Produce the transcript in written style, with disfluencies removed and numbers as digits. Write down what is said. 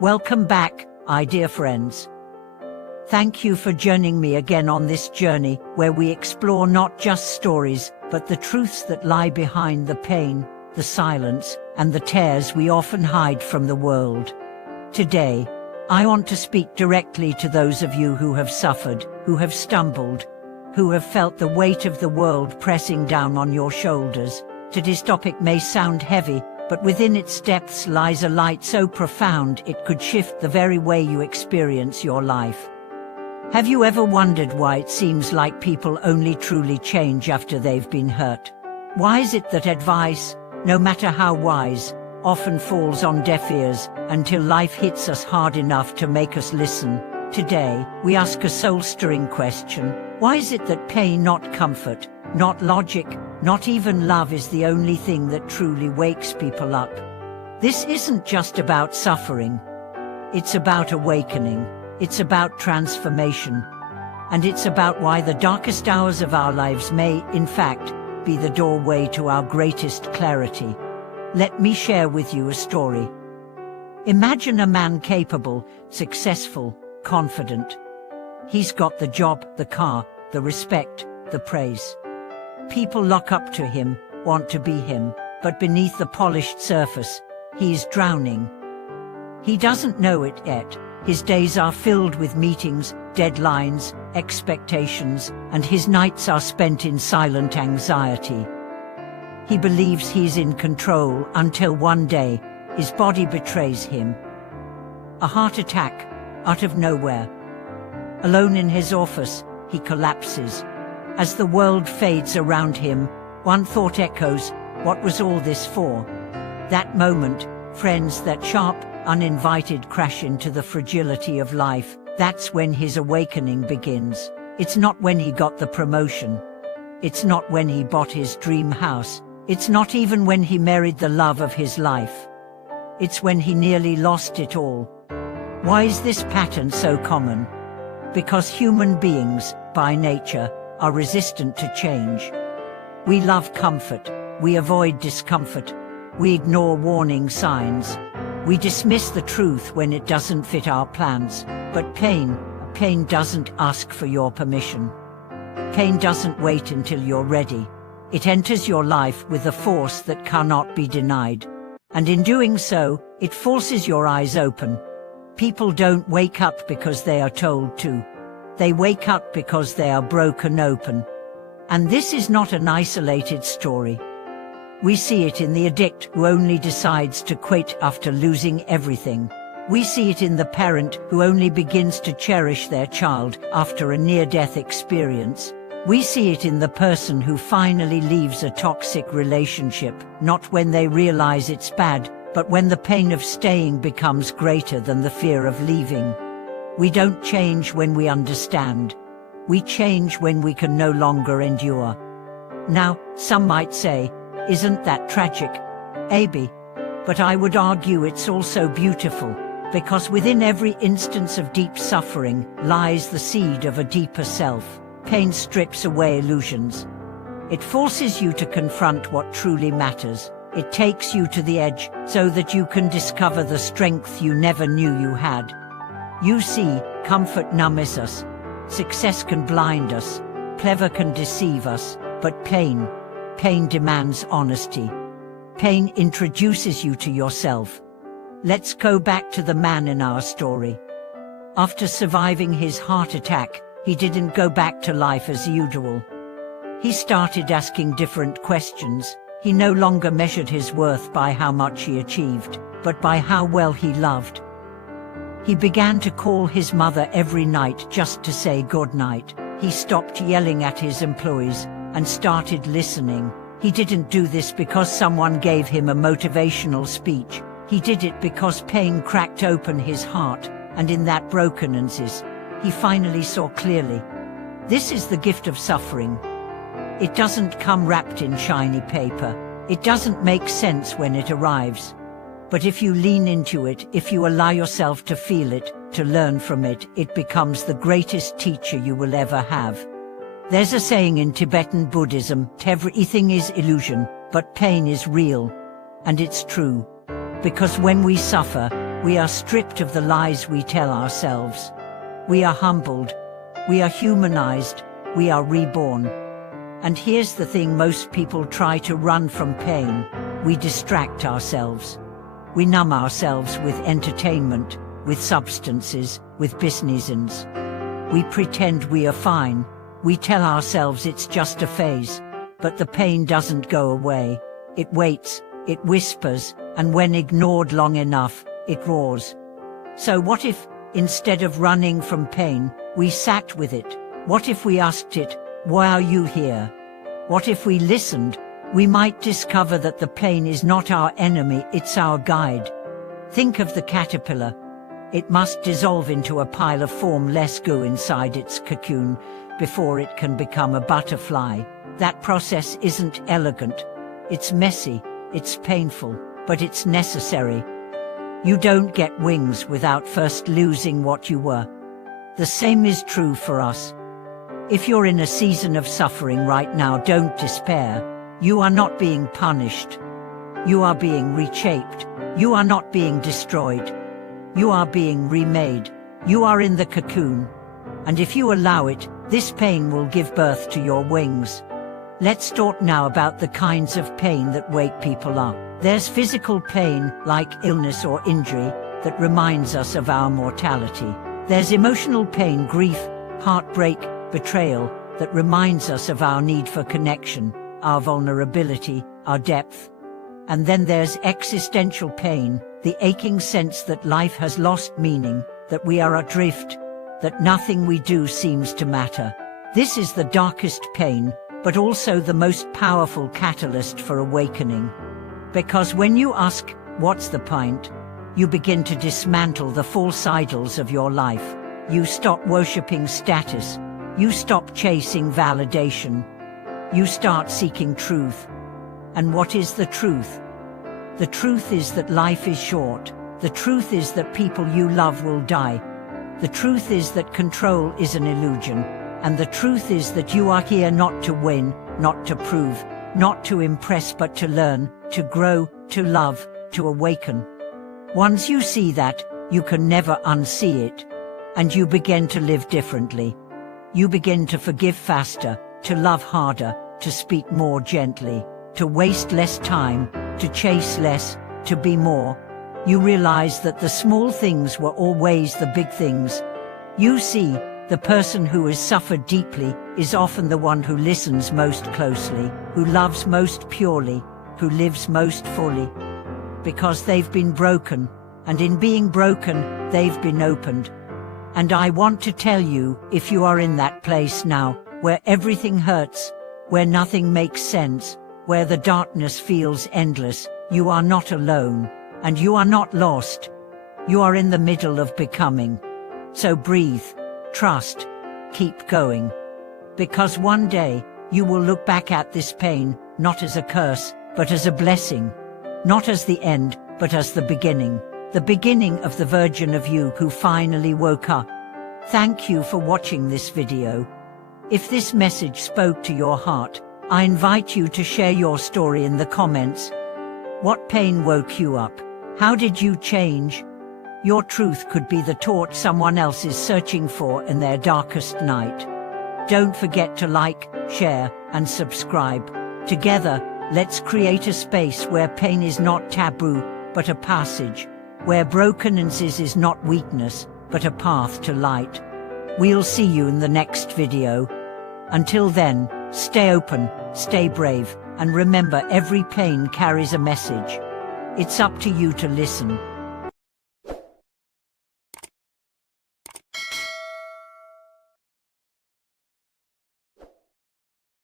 Welcome back, dear friends. Thank you for joining me again on this journey where we explore not just stories, but the truths that lie behind the pain, the silence, and the tears we often hide from the world. Today, I want to speak directly to those of you who have suffered, who have stumbled, who have felt the weight of the world pressing down on your shoulders. Today's topic may sound heavy, but within its depths lies a light so profound it could shift the very way you experience your life. Have you ever wondered why it seems like people only truly change after they've been hurt? Why is it that advice, no matter how wise, often falls on deaf ears until life hits us hard enough to make us listen? Today, we ask a soul-stirring question. Why is it that pain, not comfort, not logic, not even love is the only thing that truly wakes people up? This isn't just about suffering. It's about awakening. It's about transformation. And it's about why the darkest hours of our lives may, in fact, be the doorway to our greatest clarity. Let me share with you a story. Imagine a man capable, successful, confident. He's got the job, the car, the respect, the praise. People look up to him, want to be him, but beneath the polished surface, he's drowning. He doesn't know it yet. His days are filled with meetings, deadlines, expectations, and his nights are spent in silent anxiety. He believes he's in control until one day, his body betrays him. A heart attack, out of nowhere. Alone in his office, he collapses. As the world fades around him, one thought echoes, what was all this for? That moment, friends, that sharp, uninvited crash into the fragility of life, that's when his awakening begins. It's not when he got the promotion. It's not when he bought his dream house. It's not even when he married the love of his life. It's when he nearly lost it all. Why is this pattern so common? Because human beings, by nature, are resistant to change. We love comfort. We avoid discomfort. We ignore warning signs. We dismiss the truth when it doesn't fit our plans. But pain doesn't ask for your permission. Pain doesn't wait until you're ready. It enters your life with a force that cannot be denied. And in doing so, it forces your eyes open. People don't wake up because they are told to. They wake up because they are broken open. And this is not an isolated story. We see it in the addict who only decides to quit after losing everything. We see it in the parent who only begins to cherish their child after a near-death experience. We see it in the person who finally leaves a toxic relationship, not when they realize it's bad, but when the pain of staying becomes greater than the fear of leaving. We don't change when we understand. We change when we can no longer endure. Now, some might say, isn't that tragic? Maybe. But I would argue it's also beautiful, because within every instance of deep suffering lies the seed of a deeper self. Pain strips away illusions. It forces you to confront what truly matters. It takes you to the edge so that you can discover the strength you never knew you had. You see, comfort numbs us. Success can blind us. Clever can deceive us. But pain demands honesty. Pain introduces you to yourself. Let's go back to the man in our story. After surviving his heart attack, he didn't go back to life as usual. He started asking different questions. He no longer measured his worth by how much he achieved, but by how well he loved. He began to call his mother every night just to say goodnight. He stopped yelling at his employees and started listening. He didn't do this because someone gave him a motivational speech. He did it because pain cracked open his heart, and in that brokenness, he finally saw clearly. This is the gift of suffering. It doesn't come wrapped in shiny paper. It doesn't make sense when it arrives. But if you lean into it, if you allow yourself to feel it, to learn from it, it becomes the greatest teacher you will ever have. There's a saying in Tibetan Buddhism, everything is illusion, but pain is real. And it's true. Because when we suffer, We are stripped of the lies we tell ourselves. We are humbled. We are humanized. We are reborn. And here's the thing: most people try to run from pain. We distract ourselves. We numb ourselves with entertainment, with substances, with businessins. We pretend we are fine. We tell ourselves it's just a phase. But the pain doesn't go away. It waits, it whispers, and when ignored long enough, it roars. So what if, instead of running from pain, we sat with it? What if we asked it, "Why are you here?" What if we listened? We might discover that the pain is not our enemy, it's our guide. Think of the caterpillar. It must dissolve into a pile of formless goo inside its cocoon before it can become a butterfly. That process isn't elegant. It's messy, it's painful, but it's necessary. You don't get wings without first losing what you were. The same is true for us. If you're in a season of suffering right now, don't despair. You are not being punished. You are being reshaped. You are not being destroyed. You are being remade. You are in the cocoon. And if you allow it, this pain will give birth to your wings. Let's talk now about the kinds of pain that wake people up. There's physical pain, like illness or injury, that reminds us of our mortality. There's emotional pain, grief, heartbreak, betrayal, that reminds us of our need for connection, our vulnerability, our depth. And then there's existential pain, the aching sense that life has lost meaning, that we are adrift, that nothing we do seems to matter. This is the darkest pain, but also the most powerful catalyst for awakening. Because when you ask, "What's the point?" you begin to dismantle the false idols of your life. You stop worshipping status. You stop chasing validation. You start seeking truth. And what is the truth? The truth is that life is short. The truth is that people you love will die. The truth is that control is an illusion. And the truth is that you are here not to win, not to prove, not to impress, but to learn, to grow, to love, to awaken. Once you see that, you can never unsee it. And you begin to live differently. You begin to forgive faster, to love harder, to speak more gently, to waste less time, to chase less, to be more. You realize that the small things were always the big things. You see, the person who has suffered deeply is often the one who listens most closely, who loves most purely, who lives most fully. Because they've been broken, and in being broken, they've been opened. And I want to tell you, if you are in that place now, where everything hurts, where nothing makes sense, where the darkness feels endless, you are not alone, and you are not lost. You are in the middle of becoming. So breathe. Trust, keep going. Because one day, you will look back at this pain, not as a curse, but as a blessing. Not as the end, but as the beginning. The beginning of the version of you who finally woke up. Thank you for watching this video. If this message spoke to your heart, I invite you to share your story in the comments. What pain woke you up? How did you change? Your truth could be the torch someone else is searching for in their darkest night. Don't forget to like, share, and subscribe. Together, let's create a space where pain is not taboo, but a passage. Where brokenness is not weakness, but a path to light. We'll see you in the next video. Until then, stay open, stay brave, and remember, every pain carries a message. It's up to you to listen.